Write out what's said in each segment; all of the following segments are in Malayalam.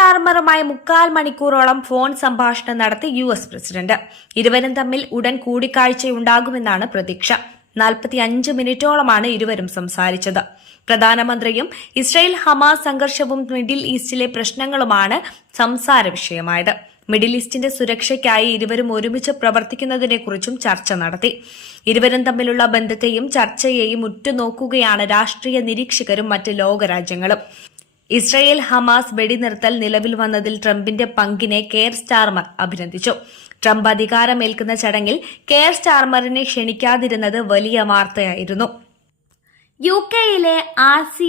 സ്റ്റാർമറുമായി മുക്കാൽ മണിക്കൂറോളം ഫോൺ സംഭാഷണം നടത്തി യു എസ് പ്രസിഡന്റ്. ഇരുവരും തമ്മിൽ ഉടൻ കൂടിക്കാഴ്ചയുണ്ടാകുമെന്നാണ് പ്രതീക്ഷ. നാൽപ്പത്തി അഞ്ച് മിനിറ്റോളമാണ് ഇരുവരും സംസാരിച്ചത്. പ്രധാനമന്ത്രിയും ഇസ്രായേൽ ഹമാസ് സംഘർഷവും മിഡിൽ ഈസ്റ്റിലെ പ്രശ്നങ്ങളുമാണ് സംസാര വിഷയമായത്. മിഡിൽ ഈസ്റ്റിന്റെ സുരക്ഷയ്ക്കായി ഇരുവരും ഒരുമിച്ച് പ്രവർത്തിക്കുന്നതിനെക്കുറിച്ചും ചർച്ച നടത്തി. ഇരുവരും തമ്മിലുള്ള ബന്ധത്തെയും ചർച്ചയെയും ഉറ്റുനോക്കുകയാണ് രാഷ്ട്രീയ നിരീക്ഷകരും മറ്റ് ലോകരാജ്യങ്ങളും. ഇസ്രയേൽ ഹമാസ് വെടിനിർത്തൽ നിലവിൽ വന്നതിൽ ട്രംപിന്റെ പങ്കിനെ കെയർ സ്റ്റാർമർ അഭിനന്ദിച്ചു. ട്രംപ് അധികാരമേൽക്കുന്ന ചടങ്ങിൽ കെയർ സ്റ്റാർമറിനെ ക്ഷണിക്കാതിരുന്നത് വലിയ വാർത്തയായിരുന്നു. യു കെയിലെ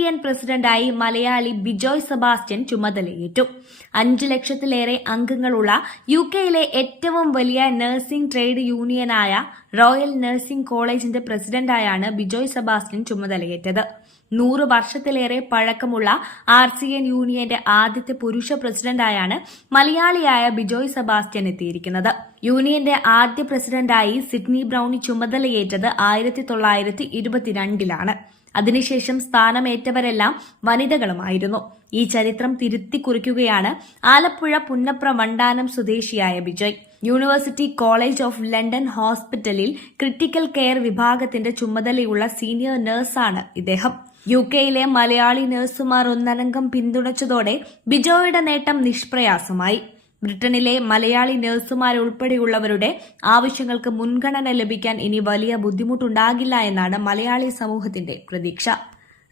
എൻ പ്രസിഡന്റായി മലയാളി ബിജോയ് സെബാസ്റ്റ്യൻ ചുമതലയേറ്റു. അഞ്ചു ലക്ഷത്തിലേറെ അംഗങ്ങളുള്ള യു കെയിലെ ഏറ്റവും വലിയ നഴ്സിംഗ് ട്രേഡ് യൂണിയനായ റോയൽ നഴ്സിംഗ് കോളേജിന്റെ പ്രസിഡന്റായാണ് ബിജോയ് സെബാസ്റ്റ്യൻ ചുമതലയേറ്റത്. നൂറ് വർഷത്തിലേറെ പഴക്കമുള്ള ആർ സി എൻ യൂണിയന്റെ ആദ്യത്തെ പുരുഷ പ്രസിഡന്റായാണ് മലയാളിയായ ബിജോയ് സെബാസ്റ്റ്യൻ എത്തിയിരിക്കുന്നത്. യൂണിയന്റെ ആദ്യ പ്രസിഡന്റായി സിഡ്നി ബ്രൌണി ചുമതലയേറ്റത് ആയിരത്തി തൊള്ളായിരത്തി ഇരുപത്തിരണ്ടിലാണ് അതിനുശേഷം സ്ഥാനമേറ്റവരെല്ലാം വനിതകളുമായിരുന്നു. ഈ ചരിത്രം തിരുത്തി കുറിക്കുകയാണ് ആലപ്പുഴ പുന്നപ്ര വണ്ടാനം സ്വദേശിയായ Bijoy. University college of London ഹോസ്പിറ്റലിൽ ക്രിട്ടിക്കൽ കെയർ വിഭാഗത്തിന്റെ ചുമതലയുള്ള സീനിയർ നഴ്സാണ് ഇദ്ദേഹം. യു കെയിലെ മലയാളി നഴ്സുമാർ ഒന്നരംഗം പിന്തുണച്ചതോടെ ബിജോയുടെ നേട്ടം നിഷ്പ്രയാസമായി. ബ്രിട്ടനിലെ മലയാളി നഴ്സുമാരുൾപ്പെടെയുള്ളവരുടെ ആവശ്യങ്ങൾക്ക് മുൻഗണന ലഭിക്കാൻ ഇനി വലിയ ബുദ്ധിമുട്ടുണ്ടാകില്ല എന്നാണ് മലയാളി സമൂഹത്തിന്റെ പ്രതീക്ഷ.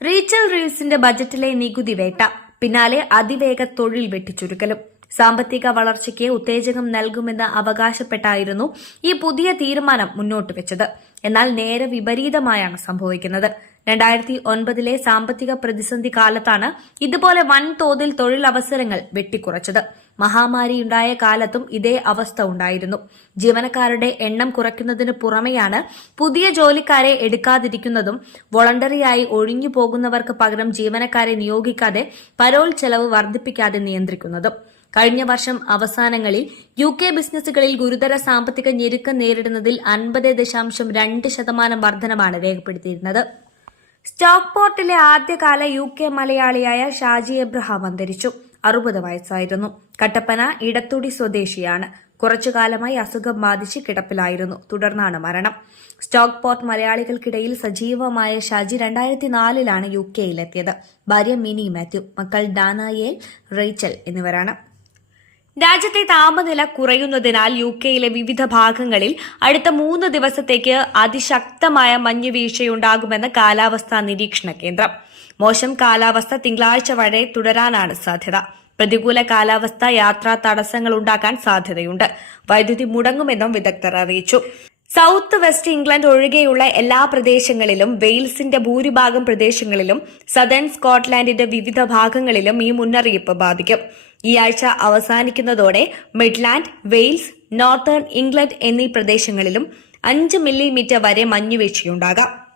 റീച്ചൽ റീവ്സിന്റെ ബജറ്റിലെ നികുതി വേട്ട പിന്നാലെ അതിവേഗ തൊഴിൽ വെട്ടിച്ചുരുക്കലും. സാമ്പത്തിക വളർച്ചയ്ക്ക് ഉത്തേജകം നൽകുമെന്ന് അവകാശപ്പെട്ടായിരുന്നു ഈ പുതിയ തീരുമാനം മുന്നോട്ട് വെച്ചത് എന്നാൽ നേരെ വിപരീതമായാണ് സംഭവിക്കുന്നത്. രണ്ടായിരത്തി ഒൻപതിലെ സാമ്പത്തിക പ്രതിസന്ധി കാലത്താണ് ഇതുപോലെ വൻതോതിൽ തൊഴിലവസരങ്ങൾ വെട്ടിക്കുറച്ചത്. മഹാമാരിയുണ്ടായ കാലത്തും ഇതേ അവസ്ഥ ഉണ്ടായിരുന്നു. ജീവനക്കാരുടെ എണ്ണം കുറയ്ക്കുന്നതിന് പുറമെയാണ് പുതിയ ജോലിക്കാരെ എടുക്കാതിരിക്കുന്നതും വോളണ്ടറിയായി ഒഴിഞ്ഞു പോകുന്നവർക്ക് പകരം ജീവനക്കാരെ നിയോഗിക്കാതെ പരോൾ ചെലവ് വർദ്ധിപ്പിക്കാതെ നിയന്ത്രിക്കുന്നതും. കഴിഞ്ഞ വർഷം അവസാനങ്ങളിൽ യു കെ ബിസിനസ്സുകളിൽ ഗുരുതര സാമ്പത്തിക ഞെരുക്കം നേരിടുന്നതിൽ അൻപത് ദശാംശം രണ്ട് ശതമാനം വർധനമാണ് രേഖപ്പെടുത്തിയിരുന്നത്. സ്റ്റോക്ക് പോർട്ടിലെ ആദ്യകാല യു കെ മലയാളിയായ ഷാജി എബ്രഹാം അന്തരിച്ചു. അറുപത് വയസ്സായിരുന്നു. കട്ടപ്പന ഇടത്തുടി സ്വദേശിയാണ്. കുറച്ചു കാലമായി അസുഖം ബാധിച്ച് കിടപ്പിലായിരുന്നു. തുടർന്നാണ് മരണം. സ്റ്റോക്ക്പോർട്ട് മലയാളികൾക്കിടയിൽ സജീവമായ ഷാജി രണ്ടായിരത്തി നാലിലാണ് യു കെയിലെത്തിയത്. ഭാര്യ മിനി മാത്യു മക്കൾ ഡാനായേൽ റേച്ചൽ എന്നിവരാണ്. രാജ്യത്തെ താപനില കുറയുന്നതിനാൽ യു കെയിലെ വിവിധ ഭാഗങ്ങളിൽ അടുത്ത മൂന്ന് ദിവസത്തേക്ക് അതിശക്തമായ മഞ്ഞുവീഴ്ചയുണ്ടാകുമെന്ന് കാലാവസ്ഥാ നിരീക്ഷണ കേന്ദ്രം. മോശം കാലാവസ്ഥ തിങ്കളാഴ്ച വരെ തുടരാനാണ് സാധ്യത. പ്രതികൂല കാലാവസ്ഥ യാത്രാ തടസ്സങ്ങൾ ഉണ്ടാക്കാൻ സാധ്യതയുണ്ട്. വൈദ്യുതി മുടങ്ങുമെന്നും വിദഗ്ധർ അറിയിച്ചു. സൗത്ത് വെസ്റ്റ് ഇംഗ്ലണ്ട് ഒഴികെയുള്ള എല്ലാ പ്രദേശങ്ങളിലും വെയിൽസിന്റെ ഭൂരിഭാഗം പ്രദേശങ്ങളിലും സദേൺ സ്കോട്ട്ലാൻഡിന്റെ വിവിധ ഭാഗങ്ങളിലും ഈ മുന്നറിയിപ്പ് ബാധിക്കും. ഈ ആഴ്ച അവസാനിക്കുന്നതോടെ മിഡ്ലാൻഡ് വെയിൽസ് നോർത്തേൺ ഇംഗ്ലണ്ട് എന്നീ പ്രദേശങ്ങളിലും അഞ്ച് മില്ലിമീറ്റർ വരെ മഞ്ഞുവീഴ്ചയുണ്ടാകാം.